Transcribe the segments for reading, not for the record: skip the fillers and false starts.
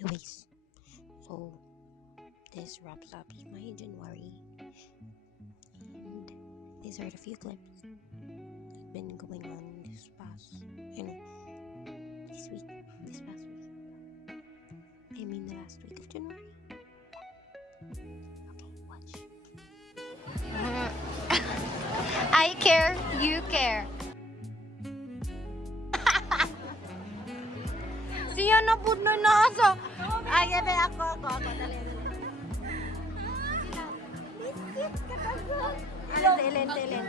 Anyways, so this wraps up my January, and these are the few clips that's been going on this past, this past week. I mean the last week of January. Okay, watch. I care, you care. Siya na po na nasa. Ay, gabi ako, dali. Biscuit ka kagod. Telen.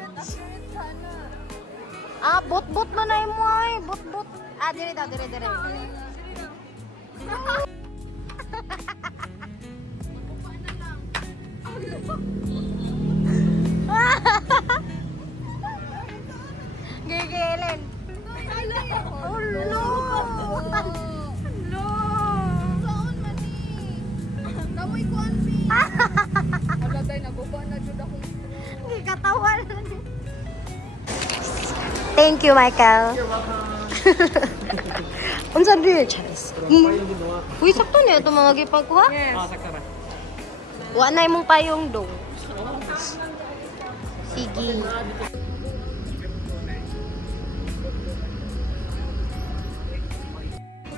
Bot na na mo ay. Bot. Dire. Gigilin. Oh, no. Saan man ni? Tamoy ko anmi. Alagay naguba na jud akong Hindi katawan. Thank you, Michael. You're welcome. Unsa dir, Charis? Uy, sakto na ito mga gipagkuha. Sakta ba? Wa na imong payong dong. Sige.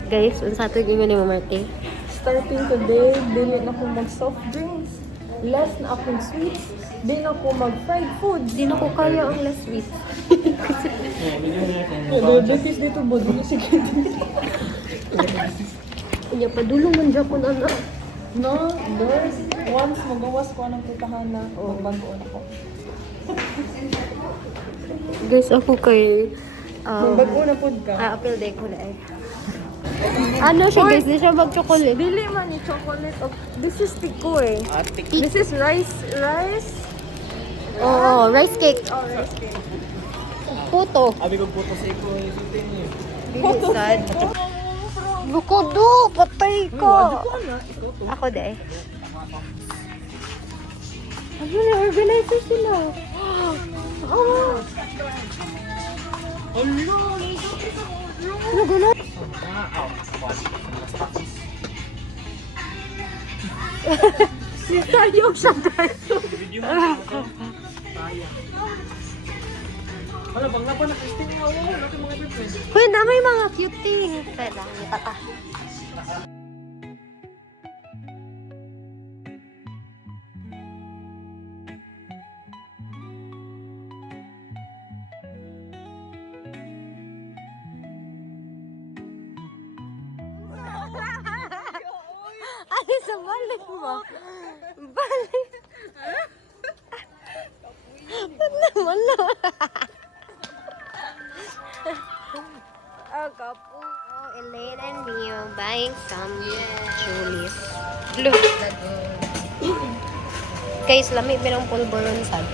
Guys, unsa to gyud ni Marte? Starting today, dili na ko mag soft drinks. Less na akong sweets. Di na ko mag fried foods. Di na ko kaya ang last week. Diabetes dito bo, dili sige. Unya padulong man jud ko na. No, there's once magawas ko anong putahan na magbagoon ako. Guys, ako kay Magbago na pod ka. apple day ko na eh. Ano siya guys, di siya mag-chocolate. Dili man ni chocolate. This is tiko eh. This is rice. Oo, rice cake. Oh, rice cake. Puto. Abi ko puto sa iko itin niyo. Bilisad. Bukodo, patay ko. Ako de. Ano na, organizer sila. Oh. Ano gano'n? Tayo siya guys. Wala bang napa na-testing mo natin mga people. Uy, na may mga cute thing. Kaya lang, tata. Ay, sa balik mo. Balik. Ba't naman na? Oh, kapo. Oh, Elaine and Mio buying some Julius. Look. Guys, lamig binang pulbo ron sad.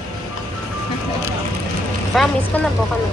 Promise ko na po kami.